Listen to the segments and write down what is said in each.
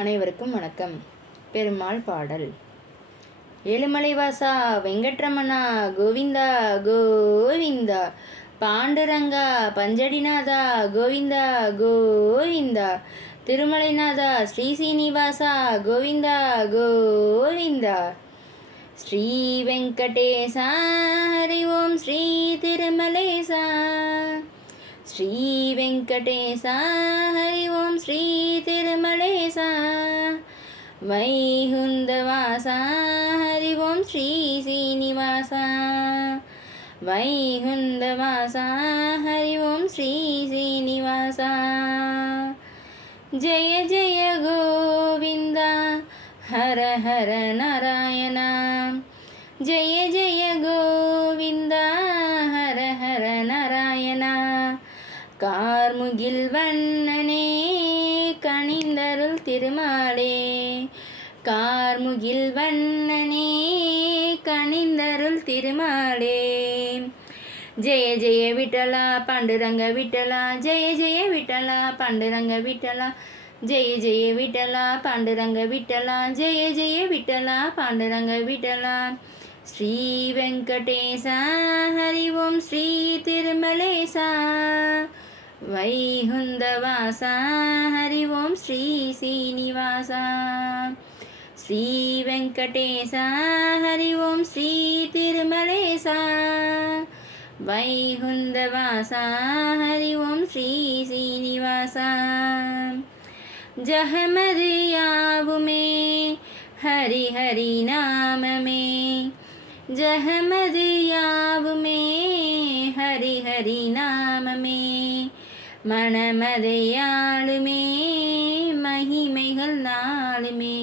அனைவருக்கும் வணக்கம். பெருமாள் பாடல். ஏழுமலை வாசா வெங்கட்ரமணா கோவிந்தா கோவிந்தா, பாண்டுரங்கா பஞ்சடிநாதா கோவிந்தா கோவிந்தா, திருமலைநாதா ஸ்ரீ சீனிவாசா கோவிந்தா கோவிந்தா, ஸ்ரீ வெங்கடேசா ஹரி ஓம் ஸ்ரீ திருமலேசா, ஸ்ரீ வெங்கடேசா ஹரி ஓம் ஸ்ரீ திருமலேசா, வைகுந்தவாசா ஹரி ஓம் ஸ்ரீ சீனிவாசா, வைகுந்தவாசா ஹரி ஓம் ஸ்ரீ சீனிவாசா, ஜெய ஜெய கோவிந்தா ஹர ஹர நாராயணா, ஜெய ஜெய கோவிந்தா ஹர ஹர நாராயணா, கார்முகில் வண்ணனே கனிந்தருள் திருமாலே, கார்முகில் வண்ணனே கனிந்தருள் திருமாலே, ஜெய ஜெய விட்டலா பாண்டுரங்க விட்டலா, ஜெய ஜெய விட்டலா பாண்டுரங்க விட்டலா, ஜெய ஜெய விட்டலா பாண்டுரங்க விட்டலா, ஜெய ஜெய விட்டலா பாண்டுரங்க விட்டலா, ஸ்ரீ வெங்கடேசா ஹரி ஓம் ஸ்ரீ திருமலேசா, வைகுந்தவாசா ஹரி ஓம் ஸ்ரீ சீனிவாசா, ஸ்ரீ வெங்கடேசா ஹரி ஓம் ஸ்ரீ திருமலேசா, வைகுந்தவாசா ஹரி ஓம் ஸ்ரீ சீனிவாசா, ஜஹமது யாவுமே ஹரி ஹரி நாமமே, ஜஹமது யாவுமே ஹரி ஹரி நாமமே, மனமதையாளுமே மகிமைகள் நாளுமே,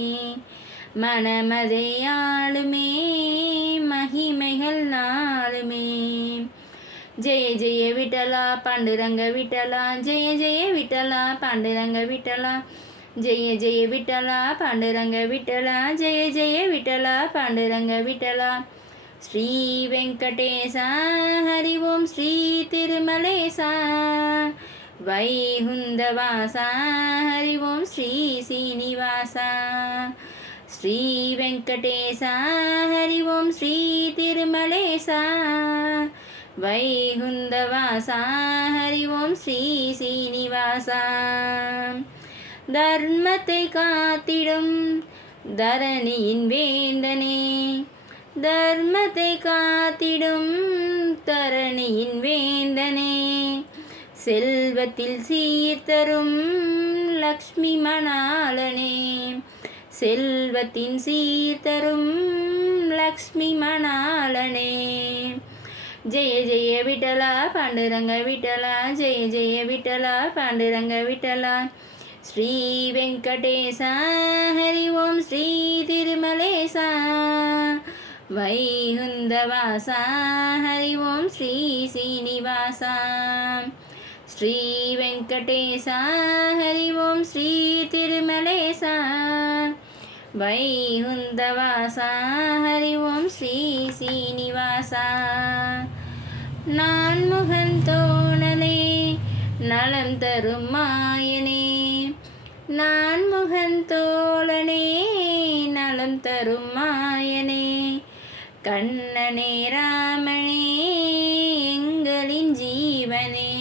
மனமதையாளுமே மகிமைகள் நாளுமே, ஜெய ஜெய விட்டலா பாண்டுரங்க விட்டலா, ஜெய ஜெய விட்டலா பாண்டுரங்க விட்டலா, ஜெய ஜெய விட்டலா பாண்டுரங்க விட்டலா, ஜெய ஜெய விட்டலா பாண்டுரங்க விட்டலா, ஸ்ரீ வெங்கடேசா ஹரி ஓம் ஸ்ரீ திருமலேசா, வைகுந்தவாசா ஹரி ஓம் ஸ்ரீ சீனிவாசா, ஸ்ரீ வெங்கடேசா ஹரி ஓம் ஸ்ரீ திருமலேசா, வைகுந்தவாசா ஹரி ஓம் ஸ்ரீ சீனிவாசா, தர்மத்தை காத்திடும் தரணியின் வேந்தனே, தர்மத்தை காத்திடும் தரணியின் வேந்தனே, செல்வத்தில் சீர்தரும் லக்ஷ்மி மணாளனே, செல்வத்தின் சீர்தரும் லக்ஷ்மி மணாளனே, ஜெய ஜெய விட்டலா பாண்டுரங்க விட்டலா, ஜெய ஜெய விட்டலா பாண்டுரங்க விட்டலா, ஸ்ரீ வெங்கடேசா ஹரி ஓம் ஸ்ரீ திருமலேசா, வைகுந்தவாசா ஹரி ஓம் ஸ்ரீ சீனிவாசா, ஸ்ரீ வெங்கடேசா ஹரி ஓம் ஸ்ரீ திருமலேசா, வைகுந்தவாசா ஹரி ஓம் ஸ்ரீ சீனிவாசா, நான்முகன் தோணலே நலம் தரும் மாயனே, நான்முகன் தோழனே நலம் தரும் மாயனே, கண்ணனே ராமனே எங்களின் ஜீவனே,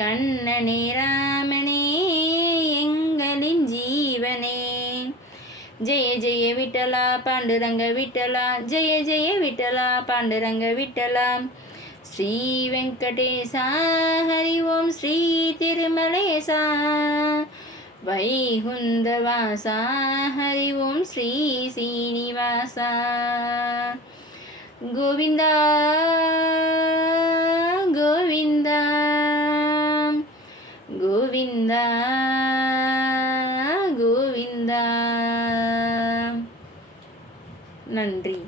கண்ணனே ராமனே எங்களின் ஜீவனே, ஜெய ஜெய விட்டலா பாண்டுரங்க விட்டலா, ஜெய ஜெய விட்டலா பாண்டுரங்க விட்டலா, ஸ்ரீ வெங்கடேசா ஹரி ஓம் ஸ்ரீ திருமலேசா, வைகுந்தவாசா ஹரி ஓம் ஸ்ரீ சீனிவாசா, கோவிந்தா கோவிந்தா கோவிந்தா கோவிந்தா. நன்றி.